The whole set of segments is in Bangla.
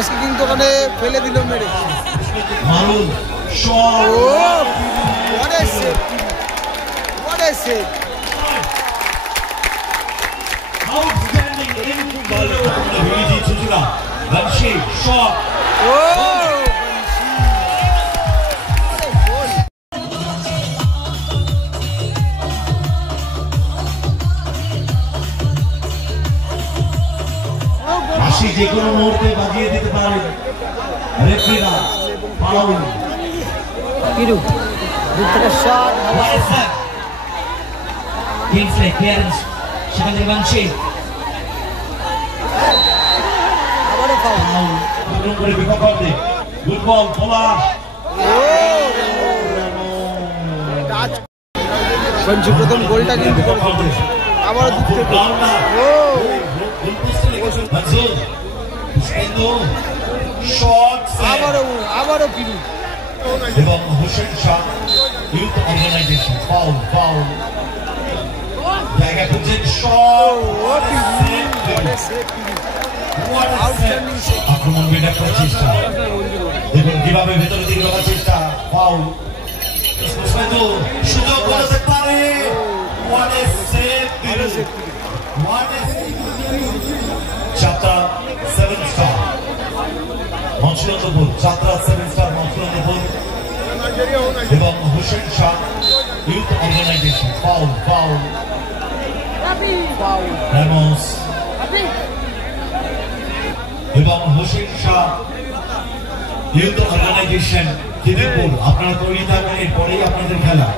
পলাশকে কিন্তু ওখানে ফেলে দিল মেরে। মারুন shot, what a save, what a save, outstanding ability Chuchura, Banshi shot, Banshi যে কোনো মুহূর্তে বাজিয়ে দিতে পারেন রেফারিরা। ফাউল কিরু দূর থেকে শট, কিংসলে ক্লিয়ারেন্স, সেখান থেকে বানশি আবারও ফাউল, পূরণ করে বিপক্ষে গুড বল পলাশ। বানশি প্রথম গোলটা কিন্তু আবারও দূর থেকে আবারও কিরু এবং Hossain Shah youth organization foul foul জায়গা খুঁজছেন শট, আক্রমণ বেটার করার চেষ্টা, দেখুন কিভাবে ভেতরের দিকে ঢোকার চেষ্টা, ফাউল সুযোগ করতে পারে, যাত্রা 7 স্টার মনসুরন্দপুর, যাত্রা 7 স্টার মনসুরন্দপুর এবং Hossain Shah youth organization foul foul রেমোস এবং হোসেন শাহ ইউথ অর্গানাইজেশন খিদিরপুর। আপনারা তৈরি থাকবেন, এরপরেই আপনাদের খেলা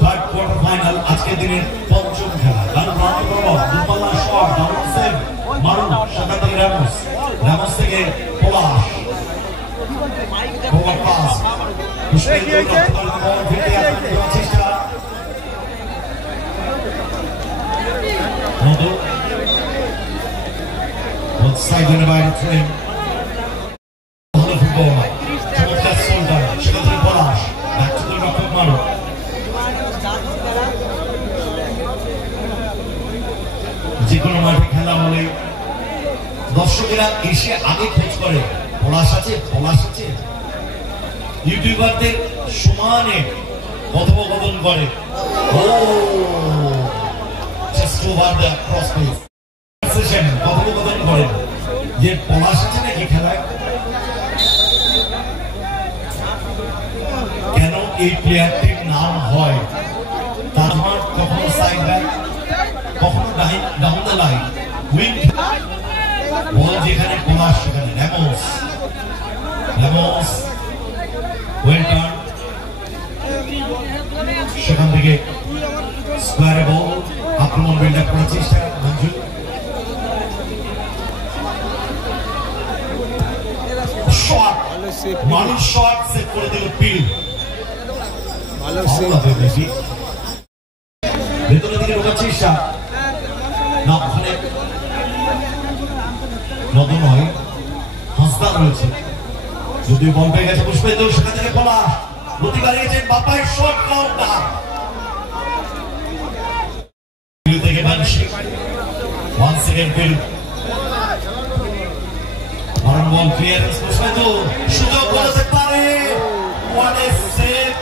থার্ড কোয়ার্টার ফাইনাল, আজকের দিনের পঞ্চম খেলা। মারুন সেখান থেকে রেমোস, রেমোস থেকে পলাশ, ওভার পাস চেষ্টা মধু সাইডের বাইরে ট্রেন, ভালো ফুটবল চমৎকার সোল্ডার, সেখান থেকে পলাশ রক্ষক মারুন। যে কোনো মাঠে খেলা হলে দর্শকেরা এসে আগে খোঁজ করে পলাশ আছে, পলাশ আছে, ইউটিউবারদের সমানে কথোপকথন করে, কথোপকথন করেন যে পলাশ আছে নাকি খেলায়। কেন এই প্লেয়ারটির নাম হয়, তার কখনো সাইড ব্যাক, কখনো ডাউন দ্য লাইন, উইং বল যেখানে পলাশ সেখানে রেমোস, রেমোস ওয়েল ডান, সেখান থেকে স্কোয়ারে বল, আক্রমণ বিল্ড আপ করার চেষ্টা মঞ্জু, শট মানুষ শট সেভ করে দিল পিল, ভালো সেভ, ভেতরের দিকে ঢোকার চেষ্টা না, ওখানে নতুন হয় হাসদার রয়েছে, যদিও বল পেয়ে গেছে পুষ্পেন্দু, সেখান থেকে পলাশ গতি বাড়িয়েছেন, বাপাই শট কাউন্টার থেকে বানশি, 1 সেকেন্ড ফিল, মারুন বল ক্লিয়ারেন্স, পুষ্পেন্দু সুযোগ করতে পারে, what a save,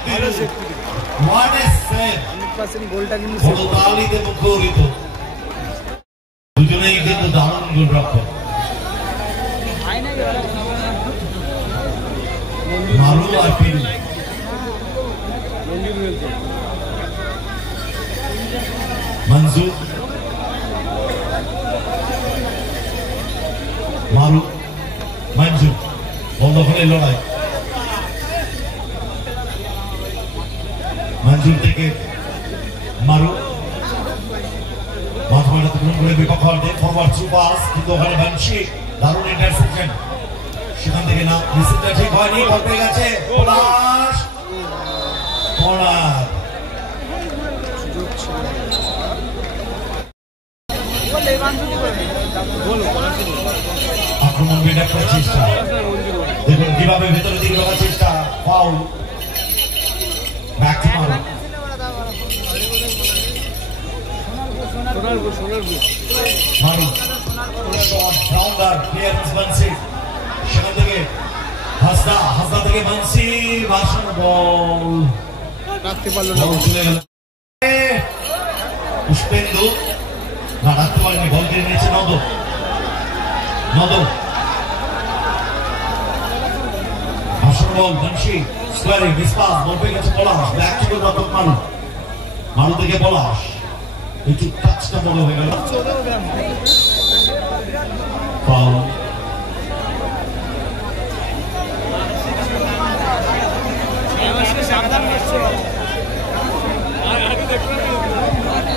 what a save, 100% গোলটা কিন্তু তালিতে মুখরিত, দুজনেই কিন্তু দারুণ গোলরক্ষক। মারুন আর পিল, মঞ্জু মারু, মঞ্জু বল দখলের লড়াই, মঞ্জুর থেকে মারু মাঝমাঠে পূরণ করে বিপক্ষ ফরওয়ার্ড সুপাস, কিন্তু ওখানে বানশি দারুণ ইন্টারসেপশন, সেখান থেকে না রিসিভটা ঠিক হয়নি, বল পেয়ে গেছে পলাশ, কর্নার আক্রমণ বিল্ড করার চেষ্টা, দেখুন কিভাবে ভেতরের দিকে ঢোকার চেষ্টা, ফাউল ব্যাক টু মারুন, মারুন শট বাউন্ডার ক্লিয়ারেন্স বানশি, সেখান হাসদা থেকে মানসি ভাষণ বল রাখতে পারলো না। পুষ্পেন্দু না রাখতে পারেনি, বল কেড়ে নিয়েছে নদ। ভাষণ বল মানসি স্কোয়ারে মিসপাস, বল পেয়ে গেছে পলাশ, ব্যাক টু রতন মারু থেকে পলাশ, একটু টাচটা বড় হয়ে গেল, ফাউল।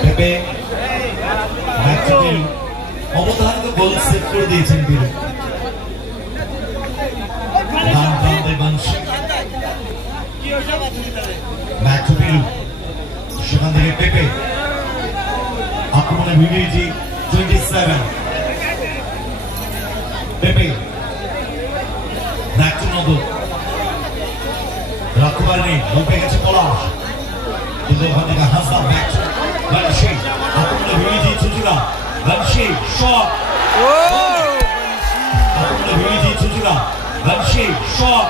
পেপে অবধারিত গোল সেট করে দিয়েছেন বিরু। সেখান থেকে পেপে আক্রমণে ভিডিওজি 27 পেপে ব্যাক টু নদ, রাখতে পারেনি, বল পেয়ে গেছে পলাশ, কিন্তু ওখান থেকে হাসদা ব্যাক টু বানশি, আক্রমণে ভিডিওজি চুচুড়া, বানশি শট, আক্রমণে ভিডিওজি Chuchura, banshee shot,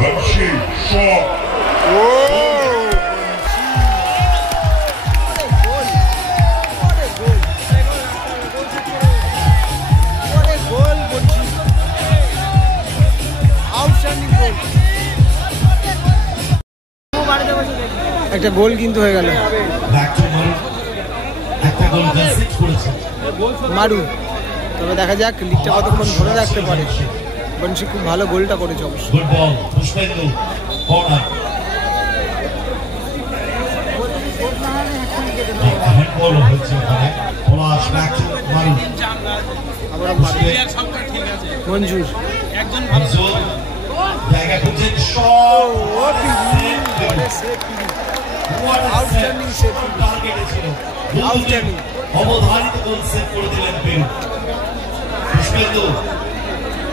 Banshee shot. একটা গোল কিন্তু হয়ে গেল মারু। তবে দেখা যাক লিগটা কতক্ষণ ধরে রাখতে পারে। বংশী খুব ভালো গোলটা করেছে অবশ্য। মঞ্জুর অবধারিত গোল সেভ করে দিলেন পেরু। পুষ্পেন্দু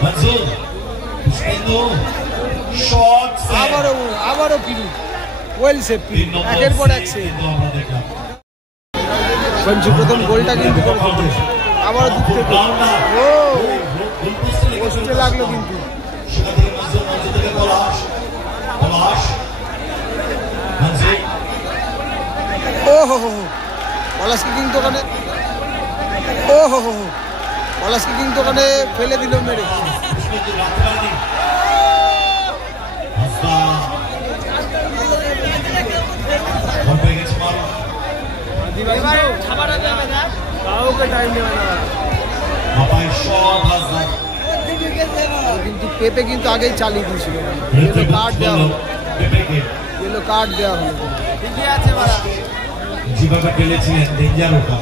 মঞ্জুর, পুষ্পেন্দু শট, আবারও পিরু, ওয়েল সেভ পিরু, একের পর এক সেভ। মঞ্জু প্রথম গোলটা কিন্তু করেছে, আবারও দিতে পোস্টে লাগলো কিন্তু। সেখান থেকে মঞ্জুর থেকে পলাশ, পলাশকে কিন্তু ওখানে পলাশকে কিন্তু ওখানে ফেলে দিল মেরে। কিন্তু পেপে কিন্তু আগেই চালিয়ে দিয়েছিল, কার্ড দেওয়া হলো, কার্ড দেওয়া হলো। ঠিকই আছে যেভাবে খেলেছিলেন ডেঞ্জার ওটা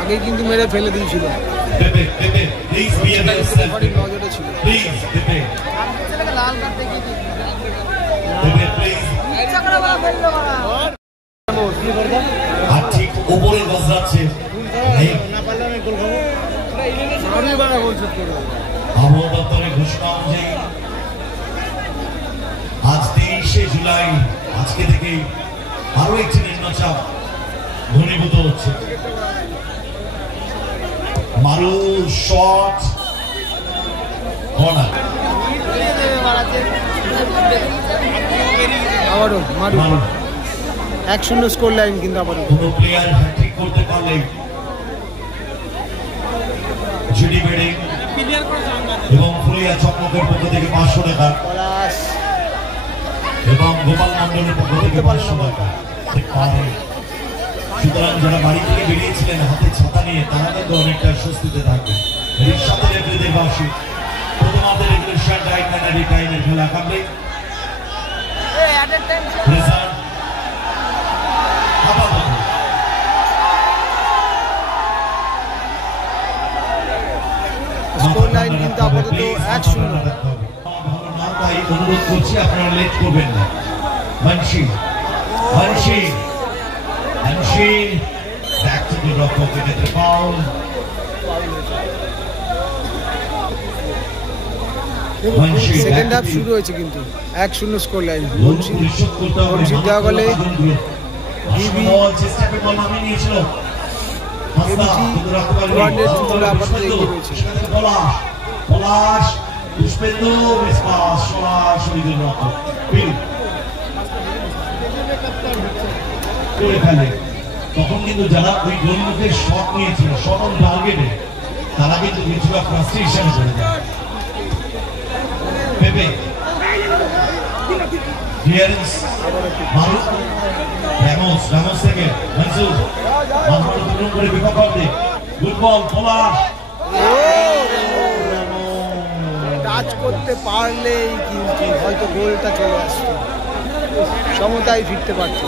আগে কিন্তু মেরে ফেলে দিয়েছিল। পেপে প্লিজ বি এ সেলফ নজরে ছিল, প্লিজ পেপে লাল কার্ড দেখিয়ে দিন। পেপে প্লিজ আর ঠিক উপরে বসরাচ্ছে আবহাওয়া দপ্তরের ঘোষণা অনুযায়ী আজ 23শে জুলাই, আজকে থেকে আরো একটি নিম্নচাপ ঘনীভূত হচ্ছে। মারু শট, কর্নার, আবারও মারু 1-0 স্কোর লাইন। কিন্তু আবার কোনো প্লেয়ার হ্যাট্রিক করতে পারলে জিডি বেড়ে এবং ফুলিয়া চকমকের পক্ষ থেকে 500 টাকা এবং গোপাল মন্ডলের পক্ষ থেকে 500 টাকা। সুতরাং যারা বাড়ি থেকে বেরিয়েছিলেন হাতে ছাতা নিয়ে, তারা কিন্তু অনেকটা স্বস্তিতে থাকবে। এর সাথে দেশবাসী প্রথমার্ধের রেগুলেশন টাইমের খেলা কাটবে। স্কোর লাইন কিন্তু আপাতত 1-0। অনুরোধ করছি আপনারা লেট করবেন না। মানসি ব্যাক টু দ্য রক্ষক, এক্ষেত্রে ফাউল। সেকেন্ড হাফ শুরু হয়েছে কিন্তু 1-0 স্কোর লাইন। বংশী দেওয়া গেলে MG 200 জুতোটা আপাতত এগিয়ে রয়েছে। পলাশ পুষ্পেন্দু মিসপাস সরাসরি করে ফেলে। তখন কিন্তু যারা ওই গোলমুখের শট নিয়েছিল শট অন টার্গেটে তারা কিন্তু কিছুটা ফ্রাস্ট্রেশন চলে যায়। পেপে ক্লিয়ারেন্স মারুফ রামোস থেকে মনসুর মারুফ দুটো করে বিপক্ষে গুড বল পলাশ টাচ করতে পারলেই কিন্তু হয়তো গোলটা চলে আসতো, সমতায় ফিরতে পারতো।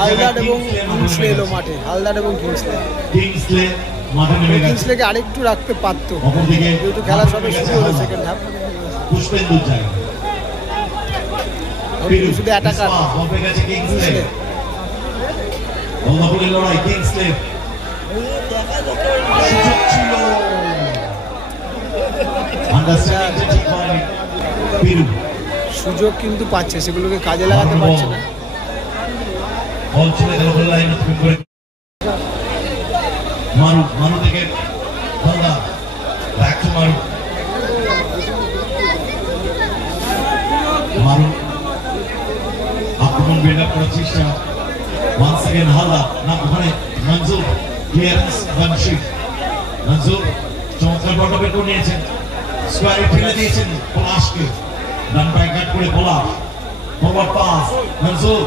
হালদার এবং কিংসলে এলো মাঠে, হালদার এবং কিংসলেকে আরেকটু রাখতে পারতো, যেহেতু খেলা সবে শুরু হলো সেকেন্ড হাফ। শুধু অ্যাটাকার কিংসলে সুযোগ কিন্তু পাচ্ছে, সেগুলোকে কাজে লাগাতে পারছে না। মারু থেকে মারু আক্রমণ বিল্ড আপ করার চেষ্টা। ওয়ান্স अगेन হালদা না ওখানে মনজুর ক্লিয়ারেন্স বানশি মনজুর চমৎকার বলটা বের করে নিয়েছেন, স্কোয়ারে ঠেলে দিয়েছেন পলাশকে, ডান পায়ে কাট করে পলাশ ফরওয়ার্ড পাস মনজুর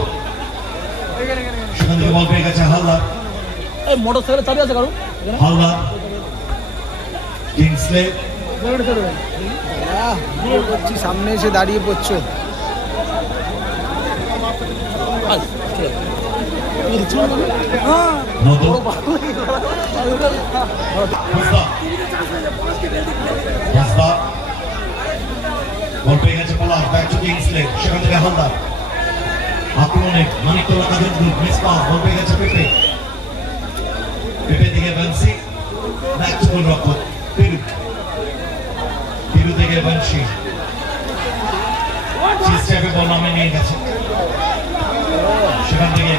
সেখান থেকে বল পেয়ে গেছে হালদার। এই মোটরসাইকেল চাবি আছে কারো হালদার কিংসলে সামনে এসে দাঁড়িয়ে পড়ছো। বল পেয়ে গেছে পলাশ, ব্যাক টু কিংসলে, সেখান থেকে হালদার আক্রমণে মানিকতলা কাদের গ্রুপ মিসপাস, বল পেয়ে গেছে পেপে, পেপে থেকে বংশী, ব্যাক টু গোলরক্ষক পিরু থেকে বংশী, চেষ্টাকে বল নামে নিয়ে গেছে, সেখান থেকে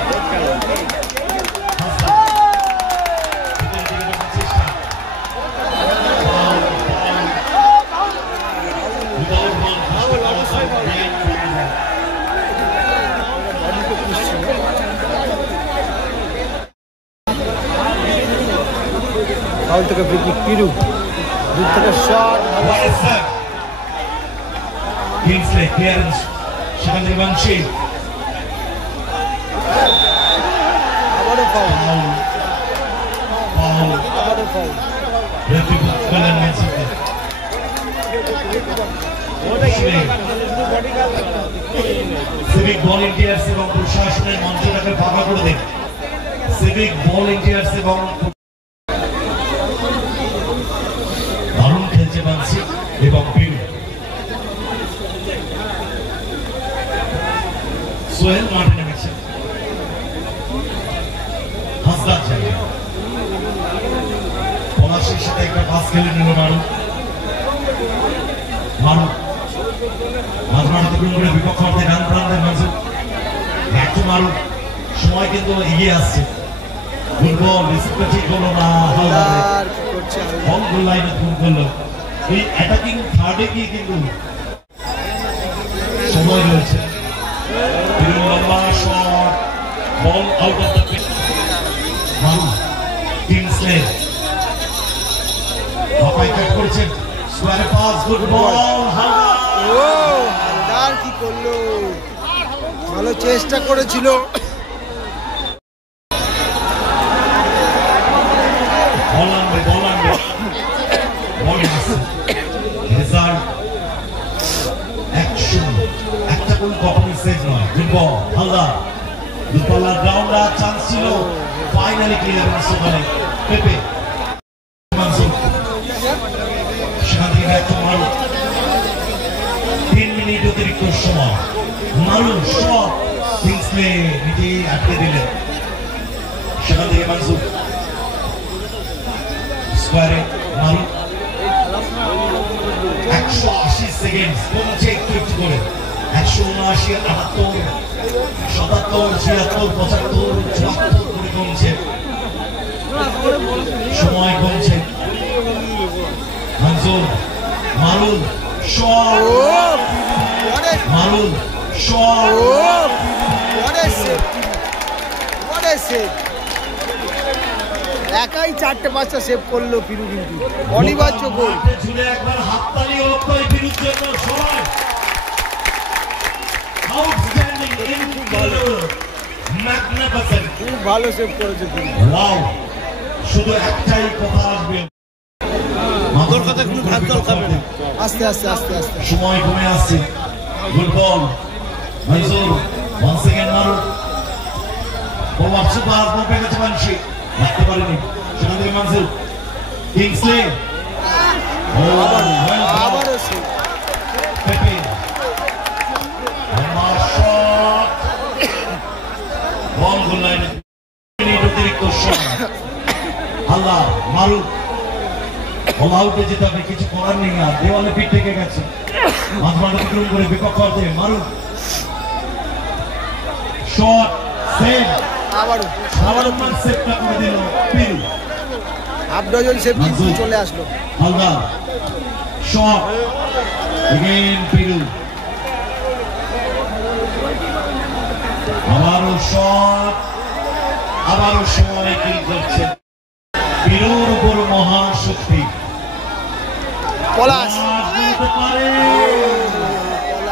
ফাউল থেকে ফ্রি কিক পিরু, দূর থেকে শট, কিংসলে ক্লিয়ারেন্স, সেখান থেকে বংশী, আবারও ফাউল, ফাউল আবারও ফাউল। সিভিক ভলেন্টিয়ার্স এবং প্রশাসনের মঞ্চটাকে ফাঁকা করে দেন। সিভিক ভলেন্টিয়ার্স এবং দারুণ খেলছে বানসি এবং পিরু। সোহেল মাঠে নেমেছে, হাসদার জায়গা পলাশের সাথে একটা পাস খেলে নিল মারু, মাঝমাঠে করে বিপক্ষ অর্থে রান প্রান্তে মাঝে একটু মারু, সময় কিন্তু এগিয়ে আসছে। ফুটবল রিসিভটা ঠিক হলো না, বল গোল লাইনে খুন করলো। এই অ্যাটাকিং থার্ডে গিয়ে কিন্তু সময় রয়েছে, লম্বা shot, ball out of the pitch. মারু কিংসলে বাপাই কাট করেছেন, স্কোয়ারে পাস, গুড বল। হালদার কি করলো, ভালো চেষ্টা করেছিল। একটা কোন কখনোই সেভ নয়। গুড বল হালদার, দুপাল্লার গ্রাউন্ডার চান্স ছিল, ফাইনালি ক্লিয়ারেন্স ওখানে পেপে সেখান থেকে একটা মারু, 3 মিনিট অতিরিক্ত সময়, মারু শট কিংসলে নিজে আটকে দিলেন, সেখান থেকে মানসুর স্কোয়ারে মারু 180 সেকেন্ড কমছে একটু একটু করে, 179, 78, 77, 76, 75, 74 করে কমছে। সময় কমছে। মনজুর মারুন শট, মারুন শট, একাই 4-5টা সেভ করলো পিরু, কিন্তু অনিবার্য গোল। ঝুলে একবার হাততালি হোক তাই পিরুর জন্য। সবাই আউটস্ট্যান্ডিং, ইনক্রেডিবল, ম্যাগনিফিসেন্ট, খুব ভালো সেভ করেছে পিরু। ওয়াও। শুধু একটাই কথা আসবে, মাদুর কথা কোনো ভাগ জল খাবে না। আস্তে আস্তে আস্তে আস্তে সময় কমে আসছে। গুড বল মনজুর, ওয়ান্স अगेन মারুন। ও আপসে বাস বল পেয়ে গেছে মানসি, রাখতে পারেনি। সেখান থেকে মনজুর, কিংসলে, আবারও সেভ। পেপে, শট, বল গোল লাইনে। মিনিট অতিরিক্ত সময়। আল্লাহ মারুন, অল আউটে যেতে হবে, কিছু করার নেই। আর দেওয়ালে পিঠ থেকে গেছে, মাঝমাঠ অতিক্রম করে বিপক্ষ অর্ধে মারুন শট, সেভ, আবারও সেভটা করে দিল পিরু। হাফ ডজন সেভ কিন্তু চলে আসলো। হালদার শট, এগেইন পিরু, আবারও শট, আবারও সময় কিল করছে। পিরুর উপর মহাশক্তি পলাশ,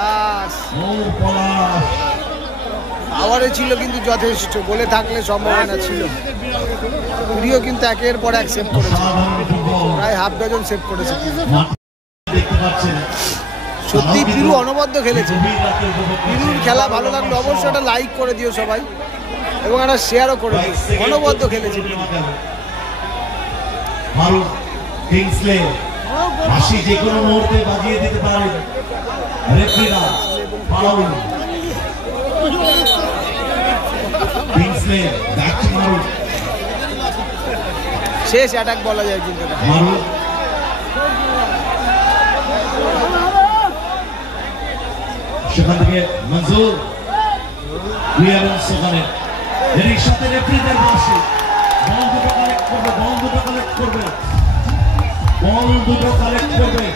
পলাশ, পাওয়ারে ছিল কিন্তু যথেষ্ট, বলে থাকলে সম্ভাবনা ছিল। পিরুও কিন্তু একের পর এক সেভ করেছে, প্রায় হাফ ডজন সেভ করেছে। দেখতে পাচ্ছেন সত্যি পিরু অনবদ্য খেলেছে। পিরুর খেলা ভালো লাগলো অবশ্যই একটা লাইক করে দিও সবাই, এবং একটা শেয়ারও করে দিও। অনবদ্য খেলেছে। মারুন কিংসলে, হাসি যে কোনো মুহূর্তে বাজিয়ে দিতে পারেন রেফারিরা। ফাউল, কিংসলে ব্যাট মারুন, শেষ অ্যাটাক বলা যায় কিন্তু মারুন সেখান থেকে মনজুর, ক্লিয়ারেন্স সেখানে। এর সাথে রেফারিদের বাসি, বল দুটো কালেক্ট করবে, বল দুটো কালেক্ট করবে, বল দুটো কালেক্ট করবে।